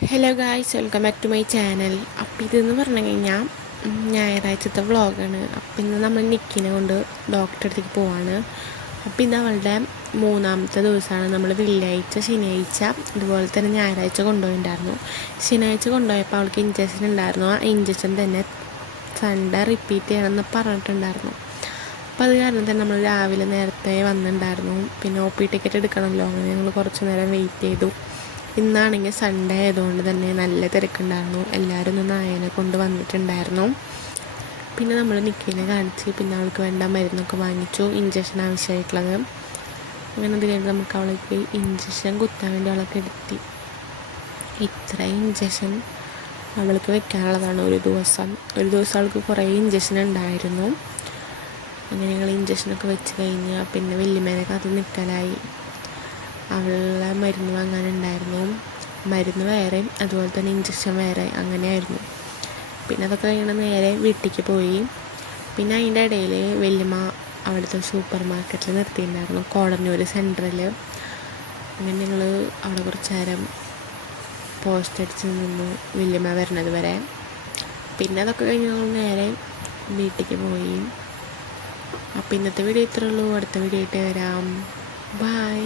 Hello guys, welcome back to my channel. അപ്പം ഇതെന്ന് പറഞ്ഞു കഴിഞ്ഞാൽ ഞായറാഴ്ചത്തെ വ്ളോഗാണ്. അപ്പം ഇന്ന് നമ്മൾ നിക്കിനെ കൊണ്ട് ഡോക്ടറെ അടുത്തേക്ക് പോവാണ്. അപ്പം ഇന്ന് അവളുടെ മൂന്നാമത്തെ ദിവസമാണ്. നമ്മൾ വെള്ളിയാഴ്ച, ശനിയാഴ്ച, അതുപോലെ തന്നെ ഞായറാഴ്ച കൊണ്ടുപോയിട്ടുണ്ടായിരുന്നു. ശനിയാഴ്ച കൊണ്ടുപോയപ്പോൾ അവൾക്ക് ഇഞ്ചക്ഷൻ ഉണ്ടായിരുന്നു. ആ ഇഞ്ചക്ഷൻ തന്നെ സൺഡേ റിപ്പീറ്റ് ചെയ്യണമെന്ന് പറഞ്ഞിട്ടുണ്ടായിരുന്നു. അപ്പം അത് കാരണം തന്നെ നമ്മൾ രാവിലെ നേരത്തെ വന്നിട്ടുണ്ടായിരുന്നു. പിന്നെ ഒ പി ടിക്കറ്റ് എടുക്കണമല്ലോ, അങ്ങനെ ഞങ്ങൾ കുറച്ച് നേരം വെയിറ്റ് ചെയ്തു. ഇന്നാണെങ്കിൽ സൺഡേ ആയതുകൊണ്ട് തന്നെ നല്ല തിരക്കുണ്ടായിരുന്നു. എല്ലാവരും ഒന്ന് നായനെ കൊണ്ട് വന്നിട്ടുണ്ടായിരുന്നു. പിന്നെ നമ്മൾ നിക്കിനെ കാണിച്ച് പിന്നെ അവൾക്ക് വേണ്ട മരുന്നൊക്കെ വാങ്ങിച്ചു, ഇഞ്ചക്ഷൻ ആവശ്യമായിട്ടുള്ളത്. അങ്ങനെ അത് കഴിഞ്ഞ് നമുക്ക് അവൾക്ക് ഇഞ്ചക്ഷൻ കുത്താൻ വേണ്ടി അവളൊക്കെ എടുത്തി. ഇത്ര ഇഞ്ചക്ഷൻ അവൾക്ക് വെക്കാനുള്ളതാണ് ഒരു ദിവസം അവൾക്ക് കുറേ ഇഞ്ചക്ഷൻ ഉണ്ടായിരുന്നു. അങ്ങനെ ഞങ്ങൾ ഇഞ്ചക്ഷനൊക്കെ വെച്ച് കഴിഞ്ഞാൽ പിന്നെ വല്യമ്മേനെ കാത്ത് നിൽക്കലായി. അവളെ മരുന്ന് വാങ്ങാനുണ്ടായിരുന്നു. മരുന്ന് വേറെ, അതുപോലെ തന്നെ ഇഞ്ചക്ഷൻ വേറെ, അങ്ങനെയായിരുന്നു. പിന്നെ അതൊക്കെ കഴിഞ്ഞ് നേരെ വീട്ടിലേക്ക് പോയി. പിന്നെ അതിൻ്റെ ഇടയിൽ വല്യമ്മ അവിടുത്തെ സൂപ്പർ മാർക്കറ്റിൽ നിർത്തിയിട്ടുണ്ടായിരുന്നു, കോടന്നൂർ സെൻറ്ററിൽ. അങ്ങനെ ഞങ്ങൾ അവിടെ കുറച്ച് നേരം പോസ്റ്റ് അടിച്ച് നിന്നു വല്യമ്മ വരുന്നത് വരെ. പിന്നെ അതൊക്കെ കഴിഞ്ഞ് ഞങ്ങൾ നേരെ വീട്ടിലേക്ക് പോയി. അപ്പോൾ ഇന്നത്തെ വീഡിയോ ഇത്രയേ ഉള്ളൂ. അടുത്ത വീഡിയോ ആയിട്ട് വരാം. ബൈ.